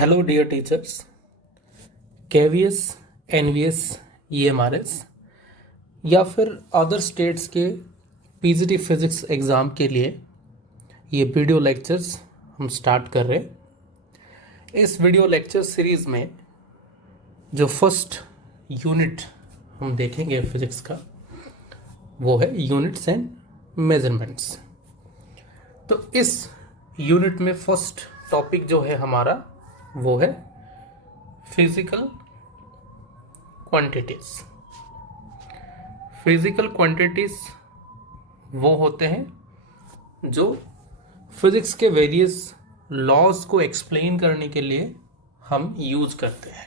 Hello dear teachers, KVS, NVS, EMRS या फिर other states के पीजीटी फिजिक्स एग्ज़ाम के लिए ये वीडियो लेक्चर्स हम स्टार्ट कर रहे हैं। इस वीडियो लेक्चर सीरीज़ में जो फर्स्ट यूनिट हम देखेंगे फिजिक्स का वो है यूनिट्स एंड मेजरमेंट्स। तो इस यूनिट में फर्स्ट टॉपिक जो है हमारा वो है फिजिकल क्वांटिटीज। फिजिकल क्वांटिटीज वो होते हैं जो फिजिक्स के वेरियस लॉज को एक्सप्लेन करने के लिए हम यूज करते हैं।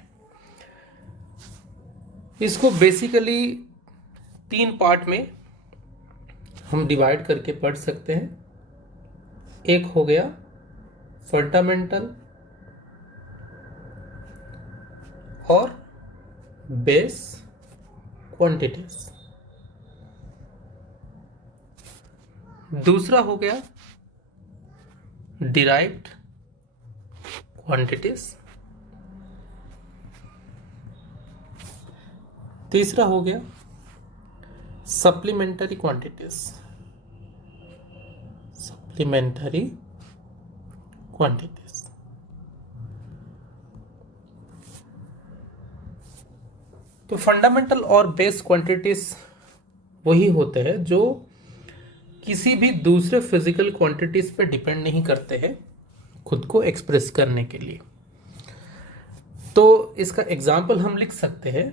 इसको बेसिकली 3 पार्ट में हम डिवाइड करके पढ़ सकते हैं। एक हो गया फंडामेंटल और बेस क्वांटिटीज, दूसरा हो गया डिराइव्ड क्वांटिटीज, तीसरा हो गया सप्लीमेंटरी क्वांटिटीज। सप्लीमेंटरी क्वांटिटीज तो फंडामेंटल और बेस क्वांटिटीज वही होते हैं जो किसी भी दूसरे फिजिकल क्वांटिटीज पे डिपेंड नहीं करते हैं खुद को एक्सप्रेस करने के लिए। तो इसका एग्जाम्पल हम लिख सकते हैं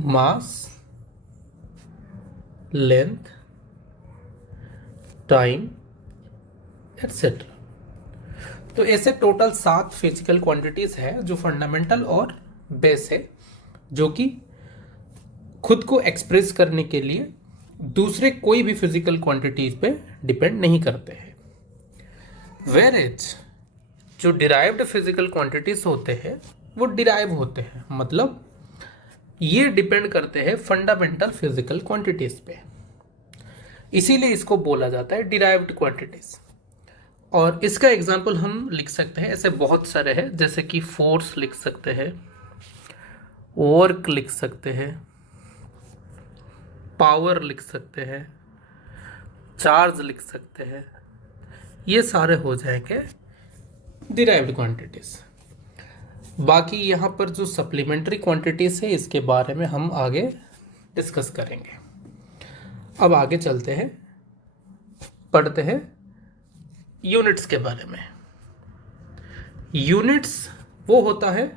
मास, लेंथ, टाइम एटसेट्रा। तो ऐसे टोटल 7 फिजिकल क्वांटिटीज है जो फंडामेंटल और बेस है, जो कि खुद को एक्सप्रेस करने के लिए दूसरे कोई भी फिजिकल क्वांटिटीज पे डिपेंड नहीं करते हैं। वेरेज जो डिराइव्ड फिजिकल क्वांटिटीज होते हैं वो डिराइव होते हैं, मतलब ये डिपेंड करते हैं फंडामेंटल फिजिकल क्वांटिटीज पे, इसीलिए इसको बोला जाता है डिराइव्ड क्वांटिटीज। और इसका एग्जांपल हम लिख सकते हैं, ऐसे बहुत सारे हैं, जैसे कि फोर्स लिख सकते हैं, वर्क लिख सकते हैं, पावर लिख सकते हैं, चार्ज लिख सकते हैं। ये सारे हो जाएंगे डिराइव्ड क्वांटिटीज। बाकी यहाँ पर जो सप्लीमेंट्री क्वांटिटीज है इसके बारे में हम आगे डिस्कस करेंगे। अब आगे चलते हैं, पढ़ते हैं यूनिट्स के बारे में। यूनिट्स वो होता है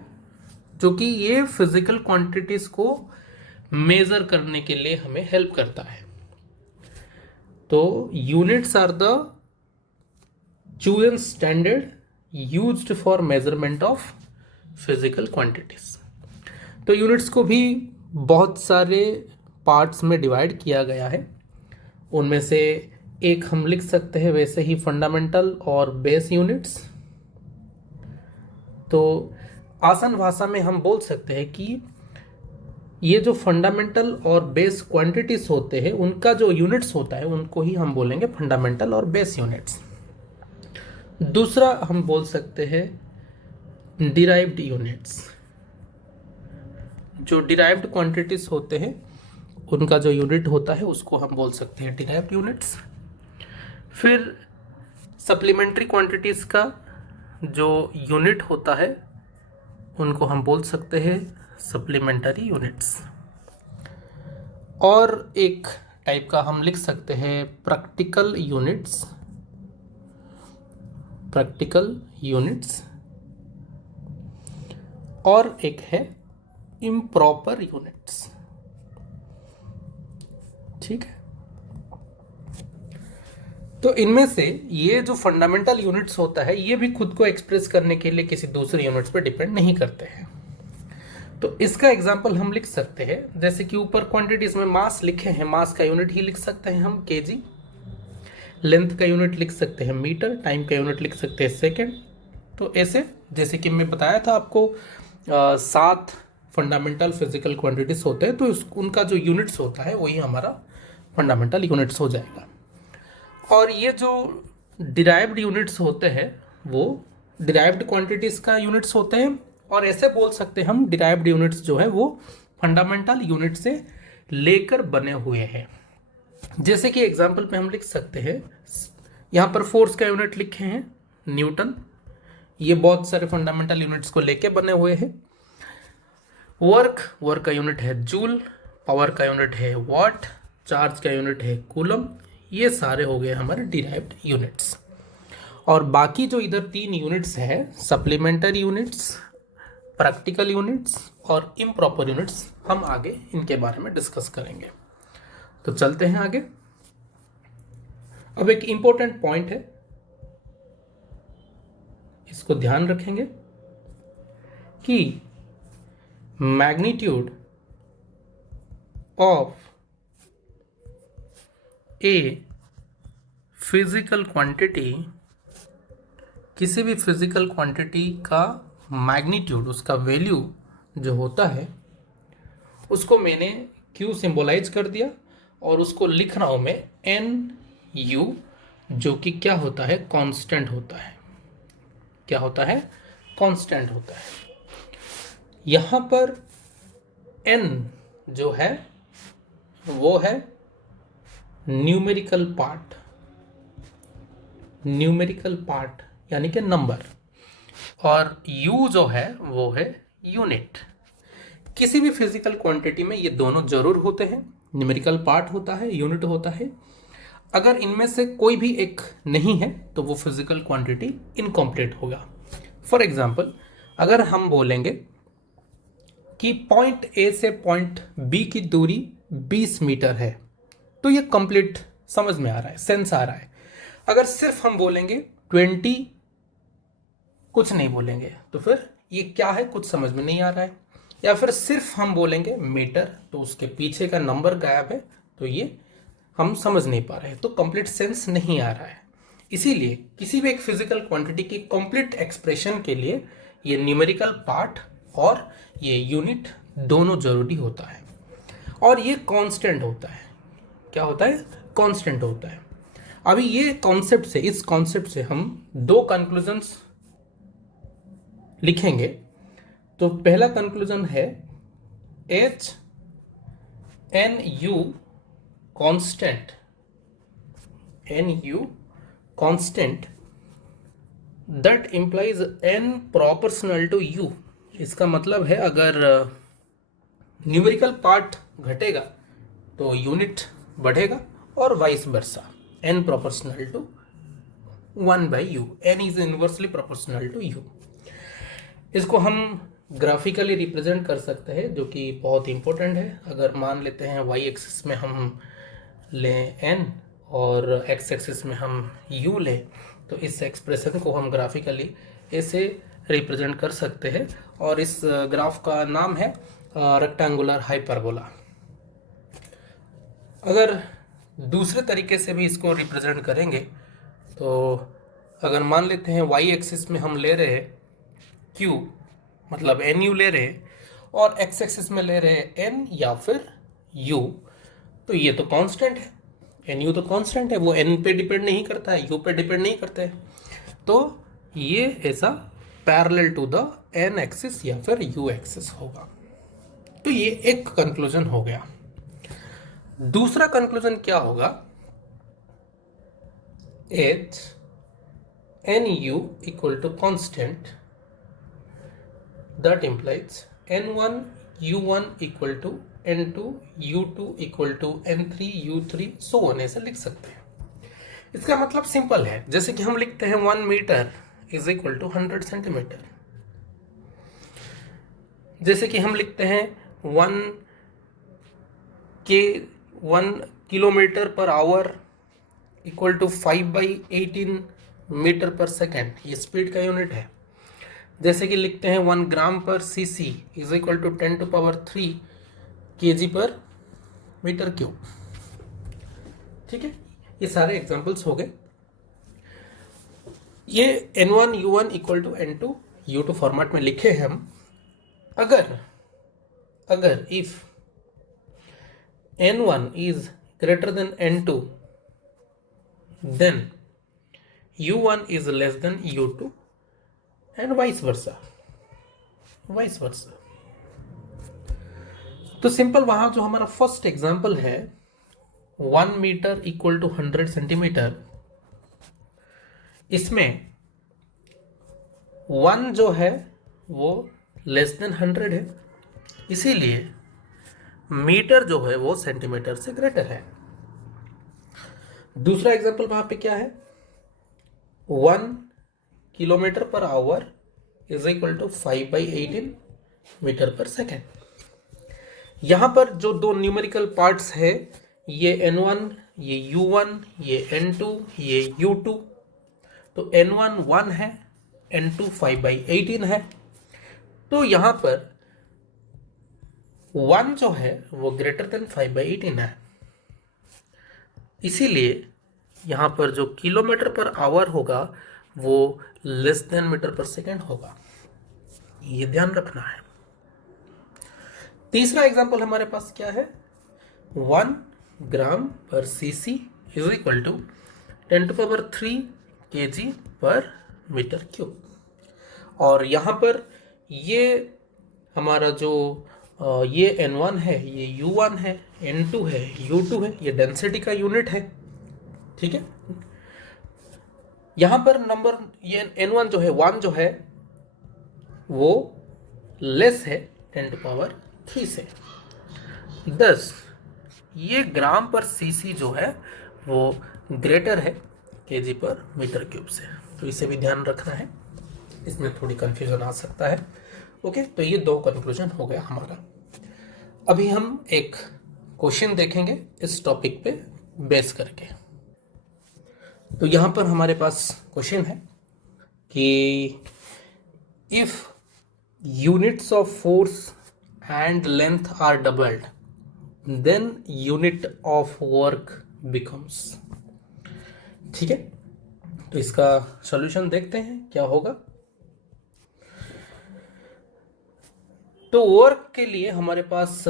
जो कि ये फिजिकल क्वांटिटीज को मेजर करने के लिए हमें हेल्प करता है। तो units are the chosen standard used for measurement of physical quantities. तो यूनिट्स को भी बहुत सारे पार्ट्स में डिवाइड किया गया है। उनमें से एक हम लिख सकते हैं वैसे ही फंडामेंटल और बेस यूनिट्स। तो आसान भाषा में हम बोल सकते हैं कि ये जो फंडामेंटल और बेस क्वांटिटीज होते हैं उनका जो यूनिट्स होता है उनको ही हम बोलेंगे फंडामेंटल और बेस यूनिट्स। दूसरा हम बोल सकते हैं डिराइव्ड यूनिट्स। जो डिराइव्ड क्वांटिटीज होते हैं उनका जो यूनिट होता है उसको हम बोल सकते हैं डिराइव्ड यूनिट्स। फिर सप्लीमेंट्री क्वांटिटीज का जो यूनिट होता है उनको हम बोल सकते हैं सप्लीमेंटरी यूनिट्स। और एक टाइप का हम लिख सकते हैं प्रैक्टिकल यूनिट्स। Practical units. और एक है इम्प्रॉपर यूनिट्स। ठीक है, तो इनमें से ये जो फंडामेंटल यूनिट्स होता है ये भी खुद को एक्सप्रेस करने के लिए किसी दूसरे यूनिट्स पर डिपेंड नहीं करते हैं। तो इसका एग्जांपल हम लिख सकते हैं, जैसे कि ऊपर क्वांटिटीज में मास लिखे हैं, मास का यूनिट ही लिख सकते हैं हम केजी, लेंथ का यूनिट लिख सकते हैं मीटर, टाइम का यूनिट लिख सकते हैं सेकेंड। तो ऐसे जैसे कि मैं बताया था आपको 7 फंडामेंटल फिजिकल क्वांटिटीज होते हैं, तो उनका जो यूनिट्स होता है वही हमारा फंडामेंटल यूनिट्स हो जाएगा। और ये जो डिराइव्ड यूनिट्स होते हैं वो डिराइव्ड क्वांटिटीज का यूनिट्स होते हैं, और ऐसे बोल सकते हैं हम डिराइव्ड यूनिट्स जो है वो फंडामेंटल यूनिट से लेकर बने हुए हैं। जैसे कि एग्जांपल पे हम लिख सकते हैं, यहाँ पर फोर्स का यूनिट लिखे हैं न्यूटन, ये बहुत सारे फंडामेंटल यूनिट्स को लेके बने हुए हैं। वर्क का यूनिट है जूल, पावर का यूनिट है वाट, चार्ज का यूनिट है कूलम। ये सारे हो गए हमारे डिराइव्ड यूनिट्स। और बाकी जो इधर 3 यूनिट्स है, सप्लीमेंट्री यूनिट्स, प्रैक्टिकल यूनिट्स और इम्प्रॉपर यूनिट्स, हम आगे इनके बारे में डिस्कस करेंगे। तो चलते हैं आगे। अब एक इंपॉर्टेंट पॉइंट है, इसको ध्यान रखेंगे कि magnitude of a physical quantity, किसी भी फिजिकल क्वांटिटी का मैग्नीट्यूड, उसका वैल्यू जो होता है, उसको मैंने क्यू सिंबलाइज कर दिया और उसको लिख रहा हूं मैं एन यू, जो कि क्या होता है, कांस्टेंट होता है। क्या होता है? कांस्टेंट होता है। यहां पर एन जो है वो है न्यूमेरिकल पार्ट यानी कि नंबर, और u जो है वो है यूनिट। किसी भी फिजिकल क्वांटिटी में ये दोनों जरूर होते हैं, न्यूमेरिकल पार्ट होता है, यूनिट होता है। अगर इनमें से कोई भी एक नहीं है तो वो फिजिकल क्वांटिटी इनकम्प्लीट होगा। फॉर एग्जाम्पल, अगर हम बोलेंगे कि पॉइंट ए से पॉइंट बी की दूरी 20 मीटर है, तो ये कंप्लीट समझ में आ रहा है, सेंस आ रहा है। अगर सिर्फ हम बोलेंगे 20, कुछ नहीं बोलेंगे, तो फिर ये क्या है, कुछ समझ में नहीं आ रहा है। या फिर सिर्फ हम बोलेंगे मीटर, तो उसके पीछे का नंबर गायब है, तो ये हम समझ नहीं पा रहे हैं, तो कंप्लीट सेंस नहीं आ रहा है। इसीलिए किसी भी एक फिजिकल क्वांटिटी की कंप्लीट एक्सप्रेशन के लिए ये न्यूमेरिकल पार्ट और ये यूनिट दोनों जरूरी होता है, और ये कांस्टेंट होता है। क्या होता है? कांस्टेंट होता है। अभी ये कॉन्सेप्ट से, इस कॉन्सेप्ट से हम 2 कंक्लूजन्स लिखेंगे। तो पहला कंक्लूजन है H N U constant, that implies n proportional to u। इसका मतलब है अगर न्यूमेरिकल पार्ट घटेगा तो यूनिट बढ़ेगा, और vice versa, n proportional to 1/u, n is inversely proportional to u। इसको हम ग्राफिकली रिप्रेजेंट कर सकते हैं, जो कि बहुत इंपॉर्टेंट है। अगर मान लेते हैं y एक्सिस में हम लें n और x एक्सिस में हम u लें, तो इस एक्सप्रेशन को हम ग्राफिकली ऐसे रिप्रेजेंट कर सकते हैं, और इस ग्राफ का नाम है रेक्टेंगुलर हाइपरबोला। अगर दूसरे तरीके से भी इसको रिप्रेजेंट करेंगे, तो अगर मान लेते हैं y एक्सिस में हम ले रहे हैं q, मतलब nu ले रहे हैं, और x एक्सिस में ले रहे हैं n या फिर u, तो ये तो कांस्टेंट है। nu तो कांस्टेंट है, वो n पे डिपेंड नहीं करता है, u पे डिपेंड नहीं करता है, तो ये ऐसा parallel to the n axis या फिर u एक्सिस होगा। तो ये एक कंक्लूजन हो गया। दूसरा कंक्लूजन क्या होगा? H N U equal to constant, that implies n1 u1 equal to n2 u2 equal to n3 u3, so on, ऐसे लिख सकते हैं। इसका मतलब सिंपल है, जैसे कि हम लिखते हैं 1 metre is equal to 100 centimetre, जैसे कि हम लिखते हैं 1 kilometre per hour equal to 5/18 metre per second, ये स्पीड का यूनिट है। जैसे कि लिखते हैं 1 gram per cc is equal to 10⁻³ kg per metre cube. ठीक है, ये सारे एग्जांपल्स हो गए। ये n1 u1 equal to n2 u2 format में लिखे हैं हम। अगर if n1 is greater than n2, then u1 is less than u2, and vice versa, vice versa. तो सिंपल वहां जो हमारा फर्स्ट एग्जांपल है 1 मीटर इक्वल टू 100 सेंटीमीटर, इसमें 1 जो है वो लेस देन 100 है, इसीलिए मीटर जो है वो सेंटीमीटर से ग्रेटर है। दूसरा एग्जांपल वहां पे क्या है, 1 kilometre per hour is equal to 5/18 metre per second. यहां पर जो दो न्यूमेरिकल पार्ट्स है, ये n1, ये u1, ये n2, ये u2। तो n1 1 है, n2 5/18 है। तो यहां पर 1 जो है वो ग्रेटर देन 5/18 है, इसीलिए यहां पर जो किलोमीटर पर आवर होगा वो less than metre per second होगा, ये ध्यान रखना है। तीसरा एग्जांपल हमारे पास क्या है, 1 gram per CC is equal to 10⁻³ kg per metre cube. और यहां पर ये हमारा जो ये n1 है, ये u1 है, n2 है, u2 है, ये डेंसिटी का यूनिट है, ठीक है। यहां पर नंबर ये n1 जो है 1 जो है वो लेस है 10⁻³ से। 10 ये ग्राम पर सीसी जो है वो ग्रेटर है केजी पर मीटर क्यूब से, तो इसे भी ध्यान रखना है, इसमें थोड़ी कंफ्यूजन आ सकता है। ओके, तो ये दो कंक्लूजन हो गया हमारा। अभी हम एक क्वेश्चन देखेंगे इस टॉपिक पे बेस करके। तो यहां पर हमारे पास क्वेश्चन है कि if units of force and length are doubled then unit of work becomes. ठीक है, तो इसका सॉल्यूशन देखते हैं क्या होगा। तो वर्क के लिए हमारे पास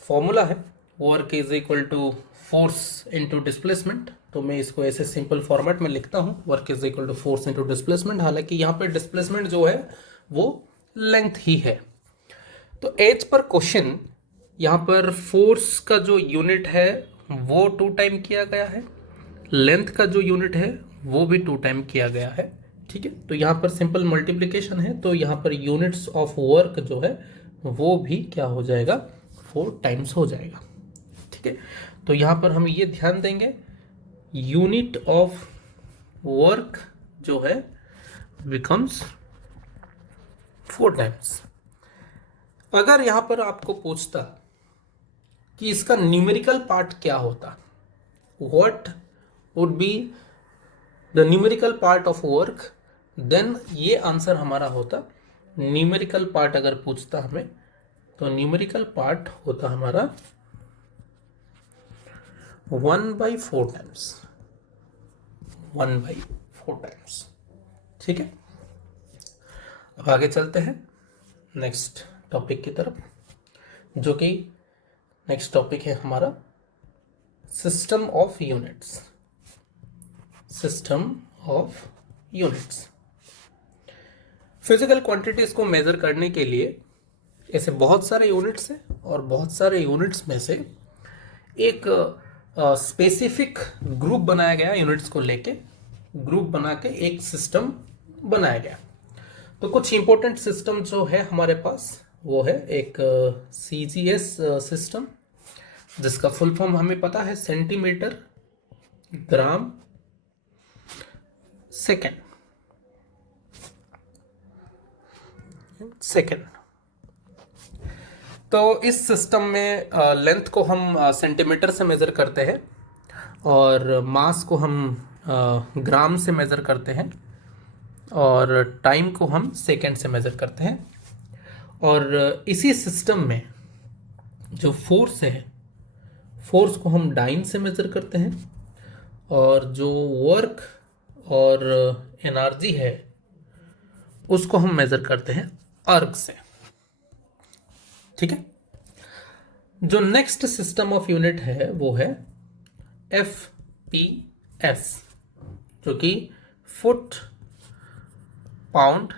फॉर्मूला है, work is equal to force into displacement. तो मैं इसको ऐसे सिंपल फॉर्मेट में लिखता हूं, work is equal to force into displacement. हालांकि यहाँ पे डिस्प्लेसमेंट जो है वो लेंथ ही है। तो एज पर क्वेश्चन यहाँ पर फोर्स का जो यूनिट है वो 2 टाइम किया गया है, लेंथ का जो यूनिट है वो भी 2 टाइम किया गया है। ठीक है, तो यहाँ पर सिंपल मल्टीप्लिकेशन है, तो यहाँ पर यूनिट्स ऑफ वर्क जो है वो भी क्या हो जाएगा, 4 टाइम्स हो जाएगा। ठीक है, तो यहाँ पर हम ये ध्यान देंगे यूनिट ऑफ वर्क जो है बिकम्स 4 टाइम्स। अगर यहाँ पर आपको पूछता कि इसका न्यूमेरिकल पार्ट क्या होता, what would be the numerical part of work, then ये आंसर हमारा होता, न्यूमेरिकल पार्ट अगर पूछता हमें तो न्यूमेरिकल पार्ट होता हमारा 1/4 टाइम्स, 1/4 टाइम्स। ठीक है, अब आगे चलते हैं नेक्स्ट टॉपिक की तरफ, जो कि नेक्स्ट टॉपिक है हमारा system of units. System of units, physical quantities को मेजर करने के लिए ऐसे बहुत सारे यूनिट्स हैं, और बहुत सारे यूनिट्स में से एक स्पेसिफिक ग्रुप बनाया गया, यूनिट्स को लेके ग्रुप बना के एक सिस्टम बनाया गया। तो कुछ इंपॉर्टेंट सिस्टम जो है हमारे पास वो है एक CGS सिस्टम, जिसका फुल फॉर्म हमें पता है सेंटीमीटर ग्राम सेकेंड। तो इस सिस्टम में लेंथ को हम सेंटीमीटर से मेज़र करते हैं, और मास को हम ग्राम से मेज़र करते हैं, और टाइम को हम सेकेंड से मेज़र करते हैं। और इसी सिस्टम में जो फोर्स है, फोर्स को हम डाइन से मेज़र करते हैं, और जो वर्क और एनर्जी है उसको हम मेज़र करते हैं अर्ग से। ठीक है, जो नेक्स्ट सिस्टम ऑफ यूनिट है वो है FPS, जो कि foot pound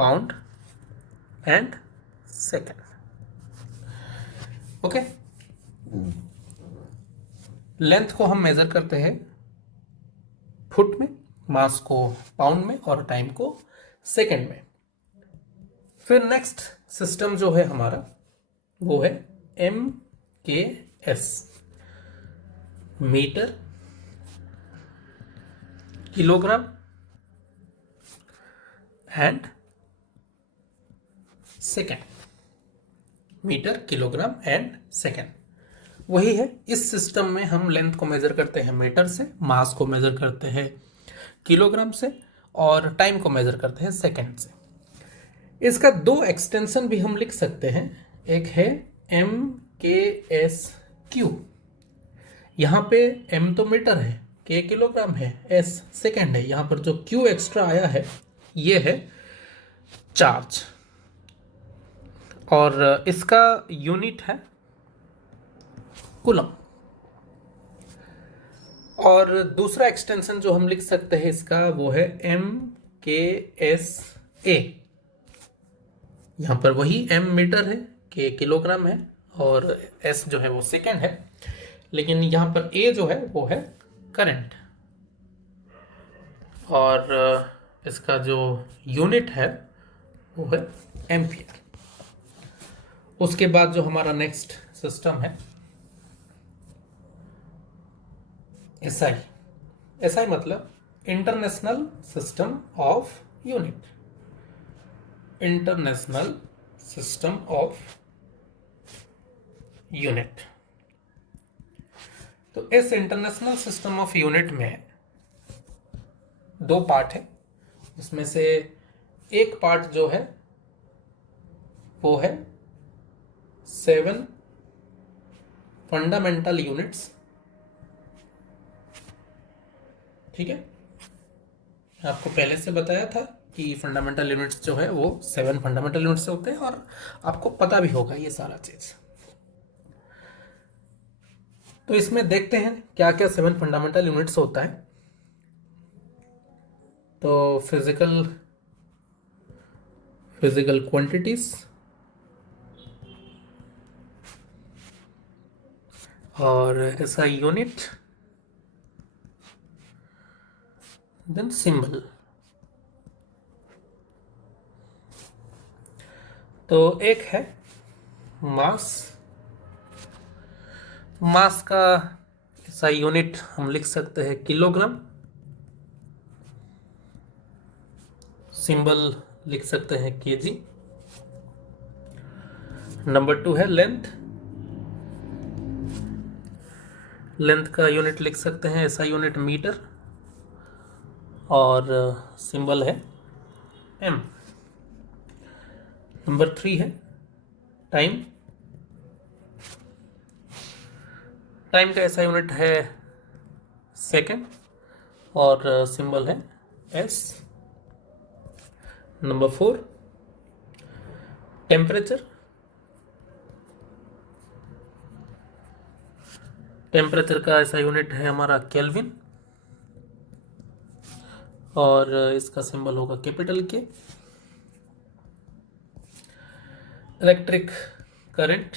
pound and second. Okay, length को हम मेजर करते हैं फुट में, मास को पाउंड में और टाइम को सेकेंड में। फिर नेक्स्ट सिस्टम जो है हमारा वो है MKS, metre kilogram and second, metre kilogram and second. वही है, इस सिस्टम में हम लेंथ को मेजर करते हैं मीटर से, मास को मेजर करते हैं किलोग्राम से और टाइम को मेजर करते हैं सेकेंड से। इसका दो एक्सटेंशन भी हम लिख सकते हैं, एक है MKSQ, यहाँ पे M तो मीटर है, K किलोग्राम है, S सेकेंड है, यहाँ पर जो Q एक्स्ट्रा आया है ये है चार्ज, और इसका यूनिट है कूलम। और दूसरा एक्सटेंशन जो हम लिख सकते हैं इसका वो है MKSA, यहाँ पर वही M मीटर है, K किलोग्राम है और S जो है वो सेकेंड है, लेकिन यहाँ पर A जो है वो है करंट, और इसका जो यूनिट है वो है एम्पियर। उसके बाद जो हमारा नेक्स्ट सिस्टम है SI। SI मतलब international system of unit, international system of unit. तो इस इंटरनेशनल सिस्टम ऑफ यूनिट में दो पार्ट है, उसमें से एक पार्ट जो है वो है 7 फंडामेंटल यूनिट्स। ठीक है, आपको पहले से बताया था कि फंडामेंटल यूनिट्स जो है वो 7 फंडामेंटल यूनिट्स से होते हैं, और आपको पता भी होगा ये सारा चीज। तो इसमें देखते हैं क्या क्या 7 फंडामेंटल यूनिट्स होता है। तो फिजिकल क्वांटिटीज, और ऐसा यूनिट, देन सिंबल। तो एक है मास। मास का ऐसा यूनिट हम लिख सकते हैं किलोग्राम, सिंबल लिख सकते हैं केजी। नंबर 2 है लेंथ। लेंथ का यूनिट लिख सकते हैं ऐसा यूनिट मीटर, और सिंबल है M। नंबर 3 है टाइम। टाइम का ऐसा यूनिट है सेकेंड, और सिंबल है S। Number 4 temperature. टेम्परेचर का ऐसा यूनिट है हमारा केल्विन, और इसका सिंबल होगा कैपिटल के। इलेक्ट्रिक करंट,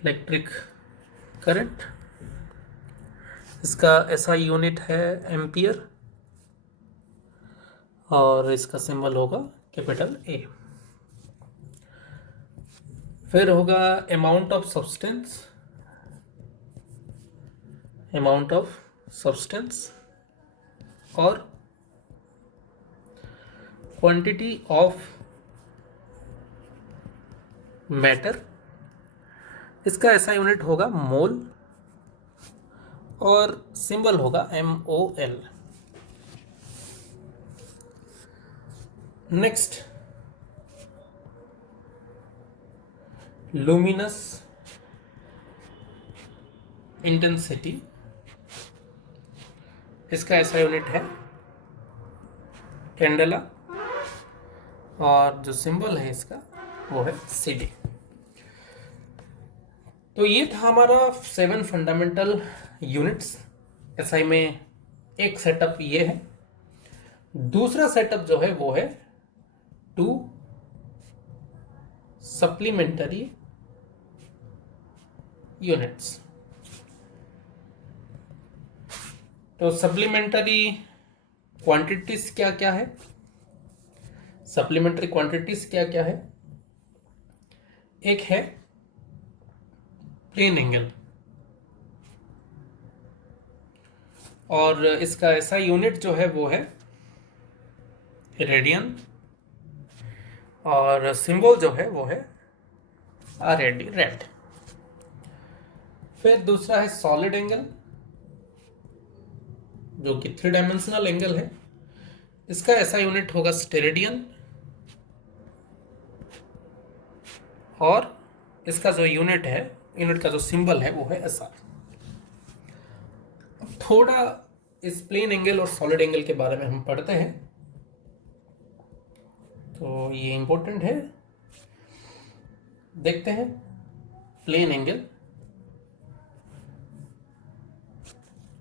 इलेक्ट्रिक करंट, इसका ऐसा यूनिट है एम्पियर, और इसका सिंबल होगा कैपिटल A। फिर होगा amount of substance. Amount of substance और क्वांटिटी ऑफ मैटर, इसका ऐसा यूनिट होगा मोल, और सिंबल होगा MOL। नेक्स्ट लुमिनस इंटेंसिटी, इसका ऐसा यूनिट है कैंडेला, और जो सिंबल है इसका वो है CD। तो ये था हमारा 7 फंडामेंटल यूनिट्स। SI में एक सेटअप ये है। दूसरा सेटअप जो है वो है टू सप्लीमेंटरी यूनिट्स। तो सप्लीमेंटरी क्वांटिटीज क्या क्या है? सप्लीमेंट्री क्वांटिटीज क्या क्या है? एक है प्लेन एंगल, और इसका ऐसा यूनिट जो है वो है रेडियन, और सिंबल जो है वो है RAD, रेड। फिर दूसरा है सॉलिड एंगल, जो कि 3 डायमेंशनल एंगल है। इसका ऐसा यूनिट होगा स्टेरेडियन, और इसका जो यूनिट है, यूनिट का जो सिंबल है वो है SR। थोड़ा इस प्लेन एंगल और सॉलिड एंगल के बारे में हम पढ़ते हैं, तो ये इंपॉर्टेंट है। देखते हैं प्लेन एंगल।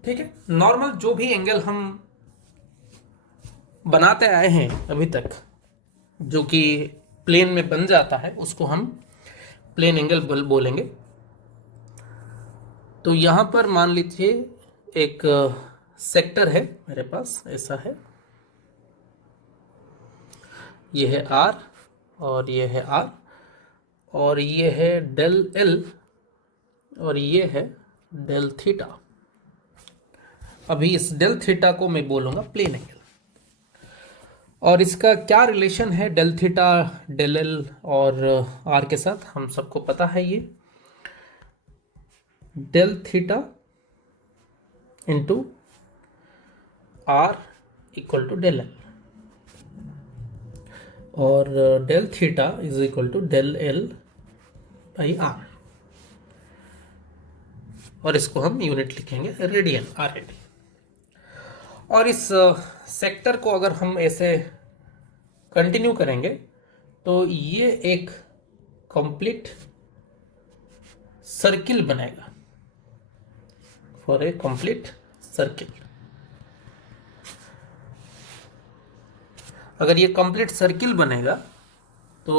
ठीक है, नॉर्मल जो भी एंगल हम बनाते आए हैं अभी तक, जो कि प्लेन में बन जाता है, उसको हम प्लेन एंगल बोलेंगे। तो यहां पर मान लीजिए एक सेक्टर है मेरे पास, ऐसा है, ये है R और ये है R, और ये है डेल L और ये है डेल थीटा। अभी इस डेल थीटा को मैं बोलूंगा प्लेन एंगल। और इसका क्या रिलेशन है डेल थीटा, डेल L और R के साथ, हम सबको पता है। ये del theta into R equal to del L, और del theta is equal to del L by R, और इसको हम यूनिट लिखेंगे रेडियन, RAD। और इस सेक्टर को अगर हम ऐसे कंटिन्यू करेंगे तो ये एक कंप्लीट सर्किल बनेगा, फॉर ए कंप्लीट सर्किल। अगर ये कंप्लीट सर्किल बनेगा तो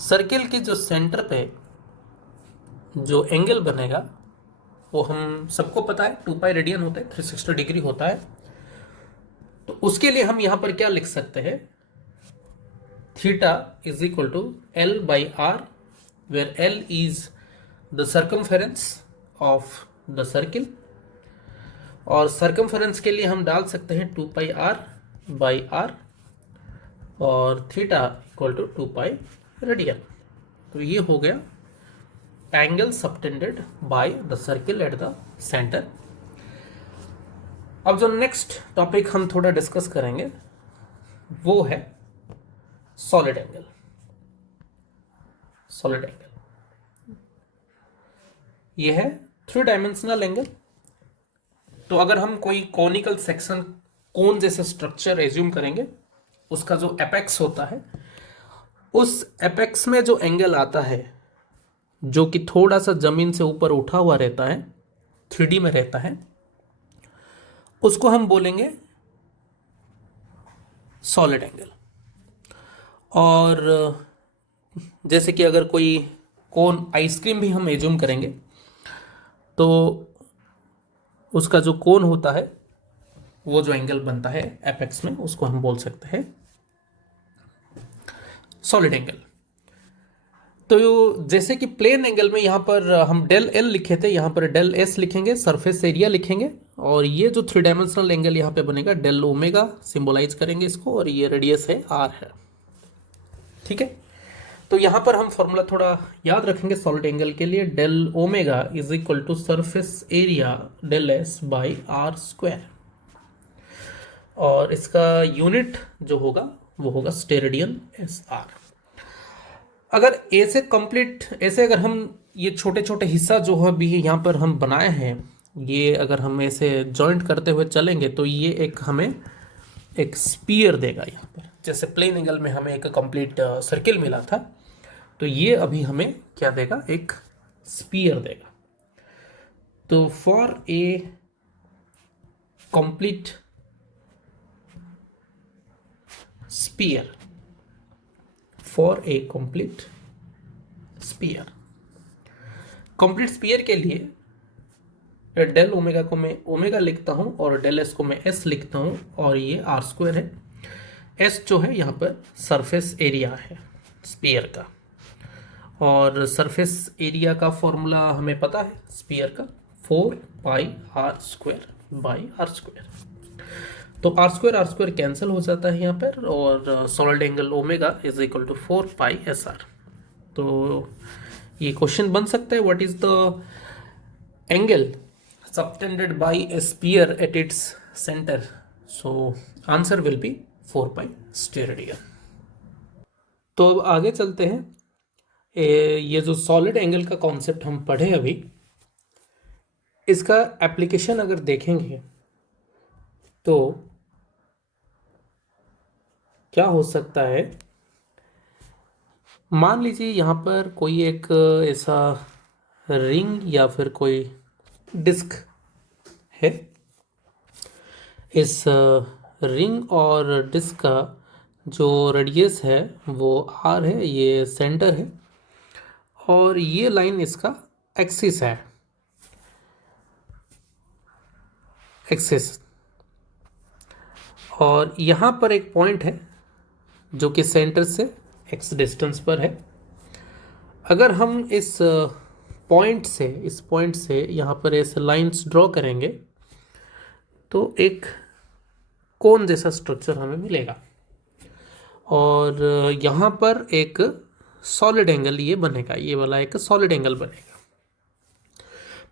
सर्किल के जो सेंटर पे जो एंगल बनेगा वो हम सबको पता है 2 पाई रेडियन होता है, 360 डिग्री होता है। तो उसके लिए हम यहां पर क्या लिख सकते हैं, theta is equal to L by R, where L is the circumference of the circle, और सर्कमफेरेंस के लिए हम डाल सकते हैं 2 पाई R बाई R, और theta equal to 2 pi radian. तो ये हो गया angle subtended by the circle at the centre. अब जो नेक्स्ट टॉपिक हम थोड़ा डिस्कस करेंगे वो है सॉलिड एंगल। सॉलिड एंगल ये है 3 डायमेंशनल एंगल। तो अगर हम कोई कॉनिकल सेक्शन, कोन जैसे स्ट्रक्चर एज्यूम करेंगे, उसका जो एपेक्स होता है, उस एपेक्स में जो एंगल आता है, जो कि थोड़ा सा जमीन से ऊपर उठा हुआ रहता है, 3D में रहता है, उसको हम बोलेंगे सॉलिड एंगल। और जैसे कि अगर कोई कोन, आइसक्रीम भी हम एज्यूम करेंगे, तो उसका जो कोन होता है, वो जो एंगल बनता है एपेक्स में, उसको हम बोल सकते हैं सॉलिड एंगल। तो जैसे कि प्लेन एंगल में यहाँ पर हम डेल L लिखे थे, यहाँ पर डेल S लिखेंगे, सरफेस एरिया लिखेंगे, और ये जो 3 डायमेंशनल एंगल यहाँ पे बनेगा डेल ओमेगा, सिंबलाइज करेंगे इसको, और ये रेडियस है R है। ठीक है, तो यहाँ पर हम फॉर्मूला थोड़ा याद रखेंगे सॉलिड एंगल के लिए, del omega is equal to surface area del S by R square, और इसका यूनिट जो होगा वो होगा स्टेरेडियन SR। अगर ऐसे कंप्लीट, ऐसे अगर हम ये छोटे छोटे हिस्सा जो है भी यहाँ पर हम बनाए हैं, ये अगर हम ऐसे जॉइंट करते हुए चलेंगे तो ये एक हमें एक स्पीयर देगा। यहाँ पर जैसे प्लेन एंगल में हमें एक कंप्लीट सर्किल मिला था, तो ये अभी हमें क्या देगा, एक स्पीयर देगा। तो for a complete sphere, for a complete sphere, complete sphere के लिए डेल ओमेगा को मैं ओमेगा लिखता हूं और डेल एस को मैं एस लिखता हूं, और ये आर स्क्वायर है। एस जो है यहाँ पर सरफेस एरिया है स्पीयर का, और सरफेस एरिया का फॉर्मूला हमें पता है स्पीयर का, 4 pi r square by r square. तो आर स्क्वायर कैंसिल हो जाता है यहाँ पर, और solid angle omega is equal to 4 pi S R. तो ये क्वेश्चन बन सकता है, what is the angle subtended by a sphere at its centre? So answer will be 4 pi steradian. तो अब आगे चलते हैं। ये जो सॉलिड एंगल का कॉन्सेप्ट हम पढ़े अभी, इसका एप्लीकेशन अगर देखेंगे तो क्या हो सकता है, मान लीजिए यहाँ पर कोई एक ऐसा रिंग या फिर कोई डिस्क है। इस रिंग और डिस्क का जो रेडियस है वो आर है, ये सेंटर है, और ये लाइन इसका एक्सिस है, एक्सिस। और यहाँ पर एक पॉइंट है जो कि सेंटर से एक्स डिस्टेंस पर है। अगर हम इस पॉइंट से यहाँ पर ऐसे लाइंस ड्रॉ करेंगे तो एक कोन जैसा स्ट्रक्चर हमें मिलेगा, और यहाँ पर एक सॉलिड एंगल ये बनेगा, ये वाला एक सॉलिड एंगल बनेगा।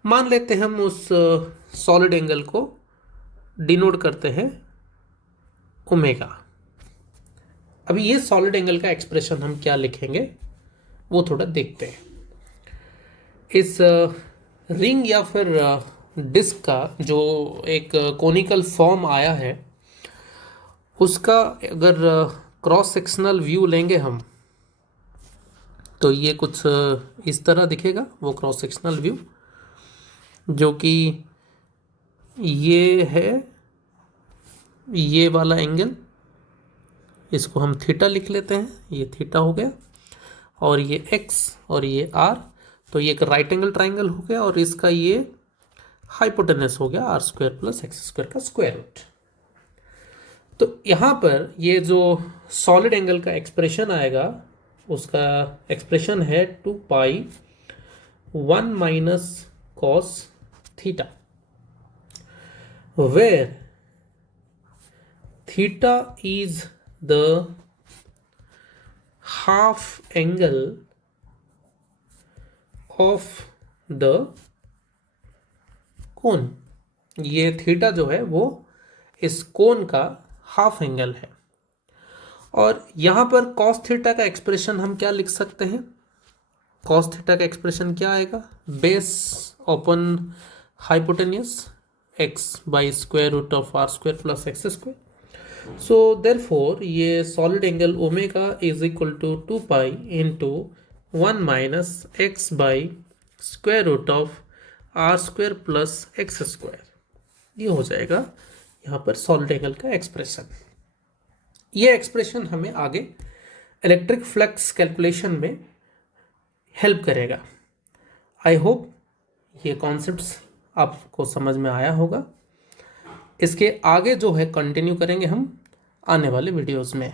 मान लेते हैं हम उस सॉलिड एंगल को डिनोट करते हैं ओमेगा। अभी ये सॉलिड एंगल का एक्सप्रेशन हम क्या लिखेंगे वो थोड़ा देखते हैं। इस रिंग या फिर डिस्क का जो एक कोनिकल फॉर्म आया है, उसका अगर क्रॉस सेक्शनल व्यू लेंगे हम तो ये कुछ इस तरह दिखेगा, वो क्रॉस सेक्शनल व्यू, जो कि ये है, ये वाला एंगल, इसको हम थीटा लिख लेते हैं, ये थीटा हो गया, और ये एक्स और ये आर, तो ये एक राइट एंगल ट्राइंगल हो गया, और इसका ये हाइपोटेनस हो गया R square plus X square का स्क्वायर रूट। तो यहाँ पर ये जो सॉलिड एंगल का एक्सप्रेशन आएगा, उसका एक्सप्रेशन है 2 पाई 1 minus cos theta, where theta is the half angle of the cone। ये थीटा जो है वो इस कोन का हाफ एंगल है। और यहाँ पर कॉस थीटा का एक्सप्रेशन हम क्या लिख सकते हैं? कॉस थीटा का एक्सप्रेशन क्या आएगा? Base upon hypotenuse x by square root of r square plus x square. So therefore ये solid angle omega is equal to 2 pi into 1 minus x by square root of r square plus x square। ये हो जाएगा यहाँ पर solid angle का expression. ये expression हमें आगे इलेक्ट्रिक फ्लक्स कैलकुलेशन में हेल्प करेगा। आई होप ये कॉन्सेप्ट्स आपको समझ में आया होगा। इसके आगे जो है कंटिन्यू करेंगे हम आने वाले वीडियोस में।